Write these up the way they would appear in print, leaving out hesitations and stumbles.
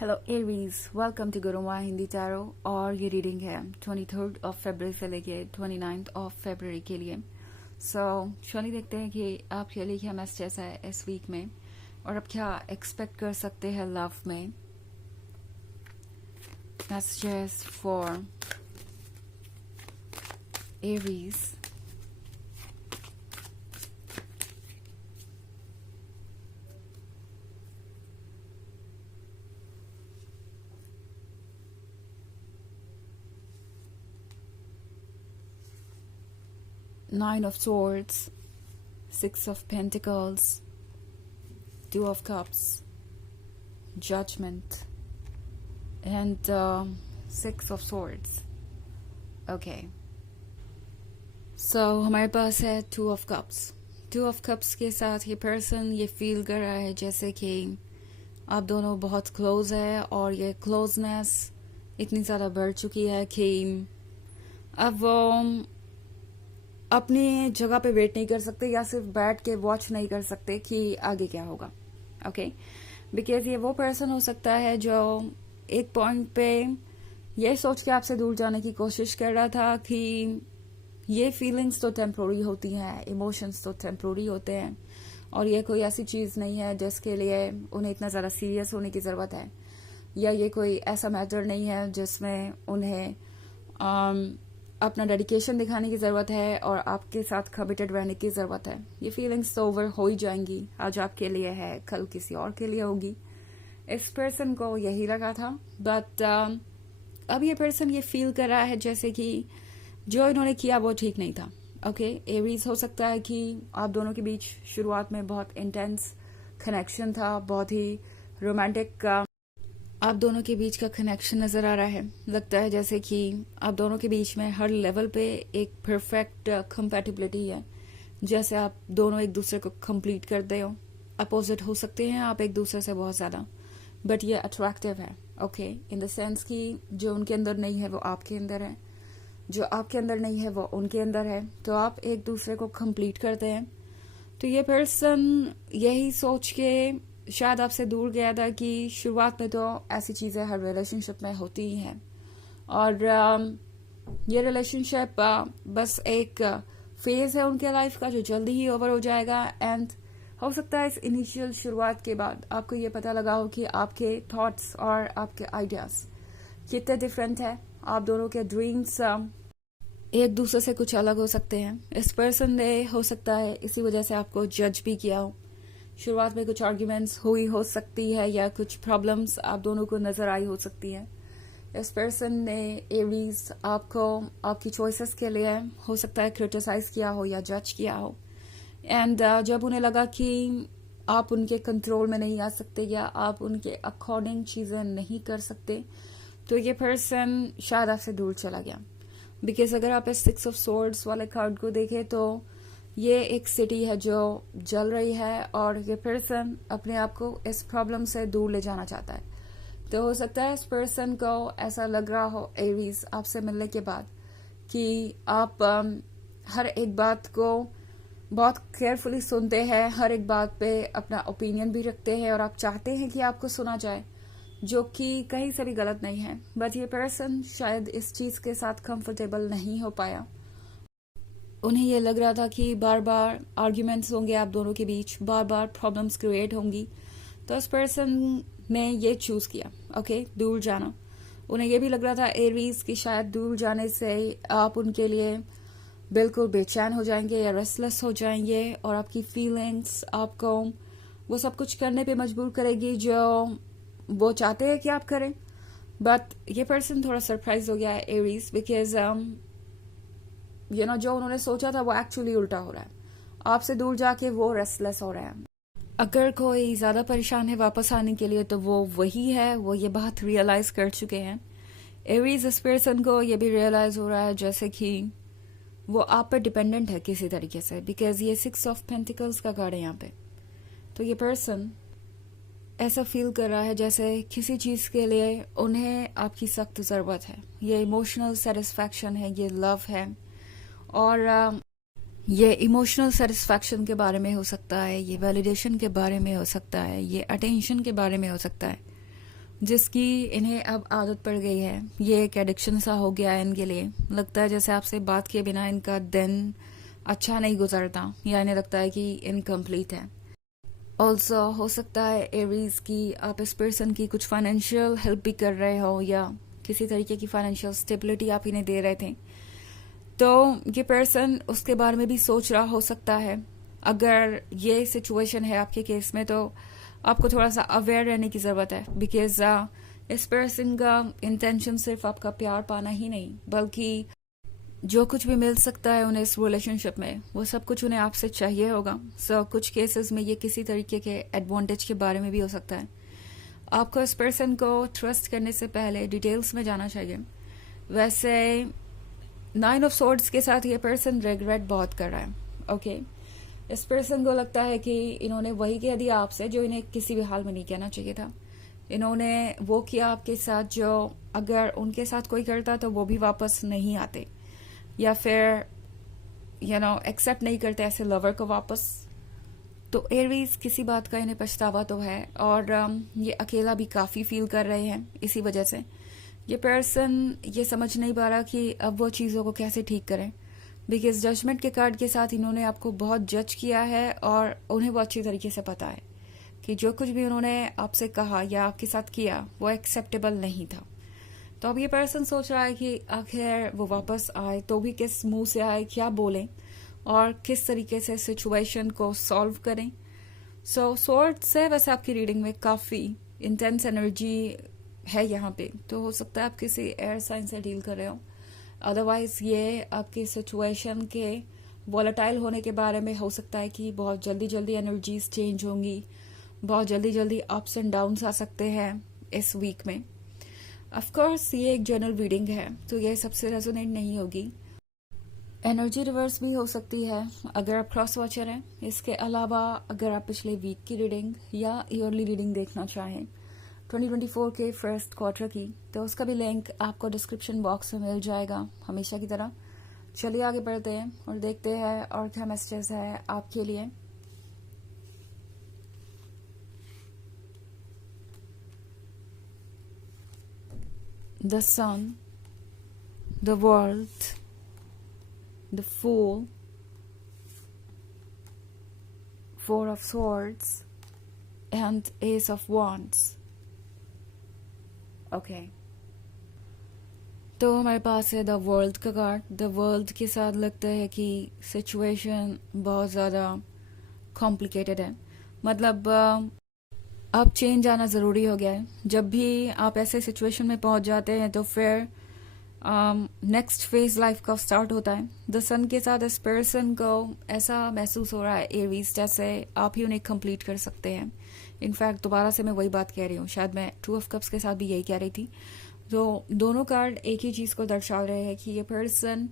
Hello Aries, welcome to Guruma Hindi tarot. और ये reading है 23 फरवरी से लेके 29 फरवरी के लिए। चलिए देखते हैं कि आपके लिए क्या मैसेज है इस वीक में और आप क्या एक्सपेक्ट कर सकते हैं लव में। Messages for Aries. Nine of Swords, Six of Pentacles, Two of Cups, Judgment, and Six of Swords. Okay. So हमारे पास है Two of Cups. Two of Cups के साथ ये पर्सन ये फील कर रहा है जैसे कि आप दोनों बहुत क्लोज है और ये क्लोजनेस इतनी ज़्यादा बढ़ चुकी है कि अब वो अपनी जगह पे वेट नहीं कर सकते या सिर्फ बैठ के वॉच नहीं कर सकते कि आगे क्या होगा। ओके, बिकॉज ये वो पर्सन हो सकता है जो एक पॉइंट पे ये सोच के आपसे दूर जाने की कोशिश कर रहा था कि ये फीलिंग्स तो टेम्प्रोरी होती हैं, इमोशंस तो टेम्प्रोरी होते हैं और ये कोई ऐसी चीज़ नहीं है जिसके लिए उन्हें इतना ज़्यादा सीरियस होने की ज़रूरत है, या ये कोई ऐसा मैटर नहीं है जिसमें उन्हें अपना डेडिकेशन दिखाने की ज़रूरत है और आपके साथ कमिटेड रहने की ज़रूरत है। ये फीलिंग्स तो ओवर हो ही जाएंगी, आज आपके लिए है, कल किसी और के लिए होगी। इस पर्सन को यही लगा था, बट अब ये पर्सन ये फील कर रहा है जैसे कि जो इन्होंने किया वो ठीक नहीं था। ओके, एरीज हो सकता है कि आप दोनों के बीच शुरुआत में बहुत इंटेंस कनेक्शन था, बहुत ही रोमांटिक आप दोनों के बीच का कनेक्शन नज़र आ रहा है। लगता है जैसे कि आप दोनों के बीच में हर लेवल पे एक परफेक्ट कंपैटिबिलिटी है, जैसे आप दोनों एक दूसरे को कंप्लीट करते हो। अपोजिट हो सकते हैं आप एक दूसरे से बहुत ज़्यादा, बट ये अट्रैक्टिव है। ओके, इन द सेंस कि जो उनके अंदर नहीं है वो आपके अंदर है, जो आपके अंदर नहीं है वो उनके अंदर है, तो आप एक दूसरे को कंप्लीट करते हैं। तो ये पर्सन यही सोच के शायद आपसे दूर गया था कि शुरुआत में तो ऐसी चीज़ें हर रिलेशनशिप में होती ही हैं और ये रिलेशनशिप बस एक फेज है उनके लाइफ का जो जल्दी ही ओवर हो जाएगा। एंड हो सकता है इस इनिशियल शुरुआत के बाद आपको ये पता लगा हो कि आपके थॉट्स और आपके आइडियाज कितने डिफरेंट है, आप दोनों के ड्रीम्स एक दूसरे से कुछ अलग हो सकते हैं। इस पर्सन ने हो सकता है इसी वजह से आपको जज भी किया हो। शुरुआत में कुछ आर्ग्यूमेंट्स हुई हो सकती है या कुछ प्रॉब्लम्स आप दोनों को नजर आई हो सकती है। इस पर्सन ने एरीज आपको आपकी चॉइसेस के लिए हो सकता है क्रिटिसाइज किया हो या जज किया हो। एंड जब उन्हें लगा कि आप उनके कंट्रोल में नहीं आ सकते या आप उनके अकॉर्डिंग चीज़ें नहीं कर सकते, तो ये पर्सन शायद आपसे दूर चला गया। बिकॉज अगर आप इस 6 ऑफ सोर्ड्स वाले कार्ड को देखें तो ये एक सिटी है जो जल रही है और ये पर्सन अपने आप को इस प्रॉब्लम से दूर ले जाना चाहता है। तो हो सकता है इस पर्सन को ऐसा लग रहा हो एरीज आपसे मिलने के बाद कि आप हर एक बात को बहुत केयरफुली सुनते हैं, हर एक बात पे अपना ओपिनियन भी रखते हैं और आप चाहते हैं कि आपको सुना जाए, जो कि कहीं से भी गलत नहीं है। बट ये पर्सन शायद इस चीज़ के साथ कंफर्टेबल नहीं हो पाया। उन्हें ये लग रहा था कि बार बार आर्ग्यूमेंट्स होंगे आप दोनों के बीच, बार बार प्रॉब्लम्स क्रिएट होंगी, तो इस पर्सन ने ये चूज़ किया ओके दूर जाना। उन्हें ये भी लग रहा था एरीज कि शायद दूर जाने से आप उनके लिए बिल्कुल बेचैन हो जाएंगे या रेस्टलेस हो जाएंगे और आपकी फीलिंग्स आपको वो सब कुछ करने पे मजबूर करेगी जो वो चाहते हैं कि आप करें। बट ये पर्सन थोड़ा सरप्राइज हो गया है एरीज, बिकॉज जो उन्होंने सोचा था वो एक्चुअली उल्टा हो रहा है। आपसे दूर जाके वो रेस्टलेस हो रहे हैं। अगर कोई ज्यादा परेशान है वापस आने के लिए तो वो वही है, वो ये बात रियलाइज कर चुके हैं। एरीज इस पर्सन को ये भी रियलाइज हो रहा है जैसे कि वो आप पर डिपेंडेंट है किसी तरीके से, बिकॉज ये 6 ऑफ पेंटिकल्स का कार्ड है यहाँ पे। तो ये पर्सन ऐसा फील कर रहा है जैसे किसी चीज के लिए उन्हें आपकी सख्त जरूरत है। ये इमोशनल सेटिस्फैक्शन है, ये लव है और ये इमोशनल सेटिस्फैक्शन के बारे में हो सकता है, ये वैलिडेशन के बारे में हो सकता है, ये अटेंशन के बारे में हो सकता है। जिसकी इन्हें अब आदत पड़ गई है। ये एक एडिक्शन सा हो गया है इनके लिए। लगता है जैसे आपसे बात किए बिना इनका दिन अच्छा नहीं गुजरता, या इन्हें लगता है कि इनकम्प्लीट है। ऑल्सो हो सकता है एरीज की आप इस पर्सन की कुछ फाइनेंशियल हेल्प भी कर रहे हो, या किसी तरीके की फाइनेंशियल स्टेबिलिटी आप इन्हें दे रहे थे, तो ये पर्सन उसके बारे में भी सोच रहा हो सकता है। अगर ये सिचुएशन है आपके केस में, तो आपको थोड़ा सा अवेयर रहने की ज़रूरत है। बिकॉज इस पर्सन का इंटेंशन सिर्फ आपका प्यार पाना ही नहीं, बल्कि जो कुछ भी मिल सकता है उन्हें इस रिलेशनशिप में, वो सब कुछ उन्हें आपसे चाहिए होगा। सो कुछ केसेस में ये किसी तरीके के एडवांटेज के बारे में भी हो सकता है। आपको इस पर्सन को ट्रस्ट करने से पहले डिटेल्स में जाना चाहिए। वैसे 9 ऑफ सोर्ड्स के साथ ये पर्सन रिग्रेट बहुत कर रहा है। ओके, इस पर्सन को लगता है कि इन्होंने वही कह दिया आपसे जो इन्हें किसी भी हाल में नहीं कहना चाहिए था। इन्होंने वो किया आपके साथ जो अगर उनके साथ कोई करता तो वो भी वापस नहीं आते, या फिर एक्सेप्ट नहीं करते ऐसे लवर को वापस। तो एरीज किसी बात का इन्हें पछतावा तो है, और ये अकेला भी काफ़ी फील कर रहे हैं। इसी वजह से ये पर्सन ये समझ नहीं पा रहा कि अब वो चीज़ों को कैसे ठीक करें। बिकॉज जजमेंट के कार्ड के साथ इन्होंने आपको बहुत जज किया है, और उन्हें वो अच्छी तरीके से पता है कि जो कुछ भी उन्होंने आपसे कहा या आपके साथ किया वो एक्सेप्टेबल नहीं था। तो अब ये पर्सन सोच रहा है कि आखिर वो वापस आए तो भी किस मुंह से आए, क्या बोलें, और किस तरीके से सिचुएशन को सॉल्व करें। सो सोर्ड्स है वैसे आपकी रीडिंग में काफ़ी इंटेंस एनर्जी है यहाँ पे। तो हो सकता है आप किसी एयर साइन से डील कर रहे हो। अदरवाइज ये आपकी सिचुएशन के वॉलेटाइल होने के बारे में हो सकता है कि बहुत जल्दी जल्दी एनर्जीज चेंज होंगी, बहुत जल्दी जल्दी अप्स एंड डाउन्स आ सकते हैं इस वीक में। ऑफ कोर्स ये एक जनरल रीडिंग है, तो ये सबसे रेजोनेट नहीं होगी। एनर्जी रिवर्स भी हो सकती है अगर आप क्रॉस वॉचर हैं। इसके अलावा अगर आप पिछले वीक की रीडिंग या ईयरली रीडिंग देखना चाहें 2024 के फर्स्ट क्वार्टर की, तो उसका भी लिंक आपको डिस्क्रिप्शन बॉक्स में मिल जाएगा हमेशा की तरह। चलिए आगे बढ़ते हैं और देखते हैं और क्या मैसेजेस है आपके लिए। The sun, the world, the fool, 4 of swords and Ace of wands। Okay, तो हमारे पास है द वर्ल्ड का कार्ड। द वर्ल्ड के साथ लगता है कि सिचुएशन बहुत ज़्यादा कॉम्प्लिकेटेड है। मतलब अब चेंज आना ज़रूरी हो गया है। जब भी आप ऐसे सिचुएशन में पहुंच जाते हैं तो फिर नेक्स्ट फेज लाइफ का स्टार्ट होता है। द सन के साथ इस पर्सन को ऐसा महसूस हो रहा है एरीज जैसे आप ही उन्हें कंप्लीट कर सकते हैं। इनफैक्ट दोबारा से मैं वही बात कह रही हूँ, शायद मैं 2 of cups के साथ भी यही कह रही थी। तो दोनों कार्ड एक ही चीज़ को दर्शा रहे हैं कि ये पर्सन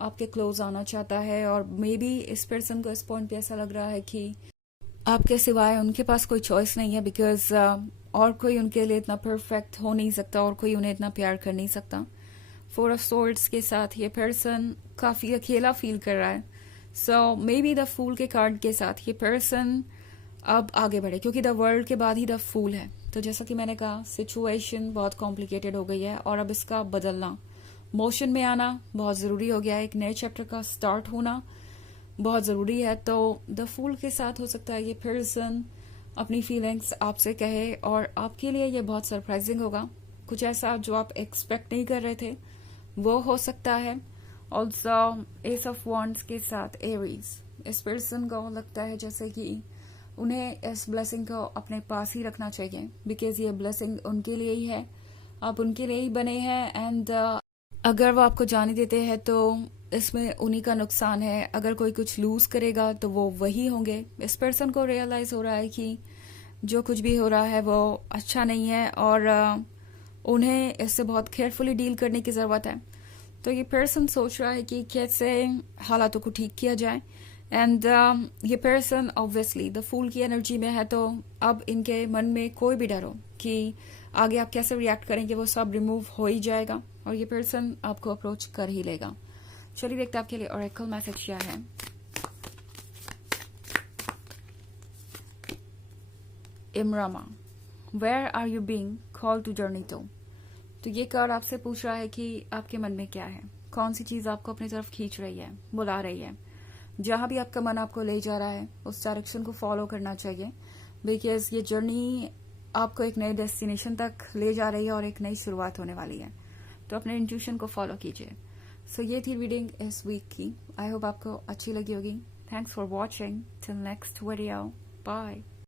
आपके क्लोज आना चाहता है, और मे बी इस पर्सन को इस पॉइंट पे ऐसा लग रहा है कि आपके सिवाय उनके पास कोई चॉइस नहीं है। बिकॉज और कोई उनके लिए इतना परफेक्ट हो नहीं सकता, और कोई उन्हें इतना प्यार कर नहीं सकता। 4 of swords के साथ ये पर्सन काफ़ी अकेला फील कर रहा है। सो मे बी द फूल के कार्ड के साथ ये पर्सन अब आगे बढ़े, क्योंकि द वर्ल्ड के बाद ही द फूल है। तो जैसा कि मैंने कहा सिचुएशन बहुत कॉम्प्लिकेटेड हो गई है, और अब इसका बदलना, मोशन में आना बहुत ज़रूरी हो गया है। एक नए चैप्टर का स्टार्ट होना बहुत ज़रूरी है। तो द फूल के साथ हो सकता है ये पर्सन अपनी फीलिंग्स आपसे कहे, और आपके लिए ये बहुत सरप्राइजिंग होगा। कुछ ऐसा जो आप एक्सपेक्ट नहीं कर रहे थे वो हो सकता है। ऑल्सो एस ऑफ वॉन्ड्स के साथ एरीज, इस पर्सन को लगता है जैसे कि उन्हें इस ब्लेसिंग को अपने पास ही रखना चाहिए। बिकॉज ये ब्लेसिंग उनके लिए ही है, आप उनके लिए ही बने हैं। एंड अगर वो आपको जाने देते हैं तो इसमें उन्हीं का नुकसान है। अगर कोई कुछ लूज करेगा तो वो वही होंगे। इस पर्सन को रियलाइज हो रहा है कि जो कुछ भी हो रहा है वो अच्छा नहीं है, और उन्हें इससे बहुत केयरफुली डील करने की ज़रूरत है। तो ये पर्सन सोच रहा है कि कैसे हालातों को ठीक किया जाए। एंड ये पर्सन ऑब्वियसली द फूल की एनर्जी में है, तो अब इनके मन में कोई भी डर हो कि आगे आप कैसे रिएक्ट करेंगे वो सब रिमूव हो ही जाएगा, और ये पर्सन आपको अप्रोच कर ही लेगा। चलिए देखते हैं आपके लिए ऑरेकल मैसेज क्या है। इमरामा, where are you being called to journey तो ये कार्ड आपसे पूछ रहा है कि आपके मन में क्या है, कौन सी चीज आपको अपनी तरफ खींच रही है, बुला रही है। जहां भी आपका मन आपको ले जा रहा है उस डायरेक्शन को फॉलो करना चाहिए, बिकॉज ये जर्नी आपको एक नए डेस्टिनेशन तक ले जा रही है और एक नई शुरुआत होने वाली है। तो अपने इंट्यूशन को फॉलो कीजिए। सो ये थी रीडिंग इस वीक की। आई होप आपको अच्छी लगी होगी। Thanks for watching. Till next video, bye.